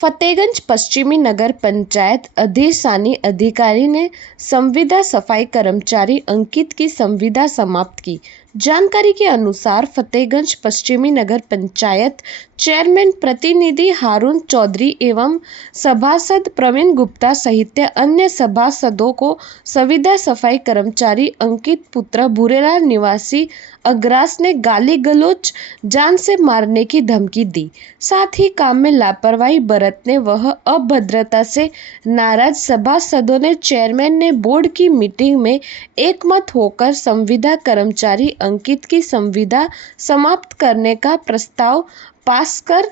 फतेहगंज पश्चिमी नगर पंचायत अधिशासी अधिकारी ने संविदा सफाई कर्मचारी अंकित की संविदा समाप्त की। जानकारी के अनुसार फतेहगंज पश्चिमी नगर पंचायत चेयरमैन प्रतिनिधि हारून चौधरी एवं सभासद प्रवीण गुप्ता सहित अन्य सभासदों को संविदा सफाई कर्मचारी अंकित पुत्र भूरेलाल निवासी अग्रास ने गाली गलौज जान से मारने की धमकी दी। साथ ही काम में लापरवाही बरतने वह अभद्रता से नाराज सभासदों ने चेयरमैन ने बोर्ड की मीटिंग में एकमत होकर संविदा कर्मचारी अंकित की संविदा समाप्त करने का प्रस्ताव पास कर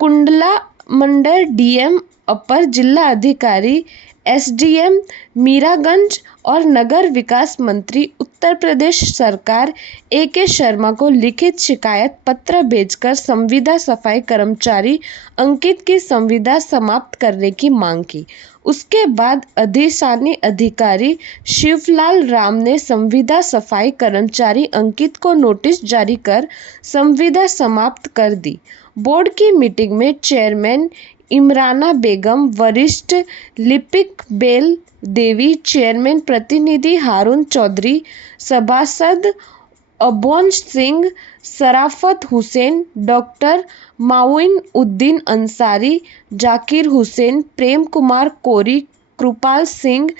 कुंडला मंडल डीएम, अपर जिला अधिकारी, एसडीएम मीरागंज और नगर विकास मंत्री उत्तर प्रदेश सरकार ए.के. शर्मा को लिखित शिकायत पत्र भेजकर संविदा सफाई कर्मचारी अंकित की संविदा समाप्त करने की मांग की। उसके बाद अधिशासी अधिकारी शिवलाल राम ने संविदा सफाई कर्मचारी अंकित को नोटिस जारी कर संविदा समाप्त कर दी। बोर्ड की मीटिंग में चेयरमैन इमराना बेगम, वरिष्ठ लिपिक बेल देवी, चेयरमैन प्रतिनिधि हारून चौधरी, सभासद अबोज सिंह, सराफत हुसैन, डॉक्टर माउइन उद्दीन अंसारी, जाकिर हुसैन, प्रेम कुमार कोरी, कृपाल सिंह,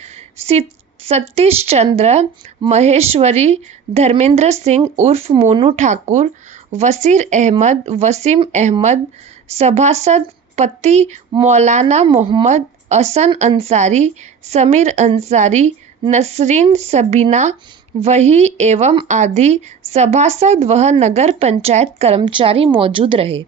सतीश चंद्र महेश्वरी, धर्मेंद्र सिंह उर्फ मोनू ठाकुर, वसीर अहमद, वसीम अहमद, सभासद पति मौलाना मोहम्मद असन अंसारी, समीर अंसारी, नसरीन सबीना वही एवं आदि सभासद व नगर पंचायत कर्मचारी मौजूद रहे।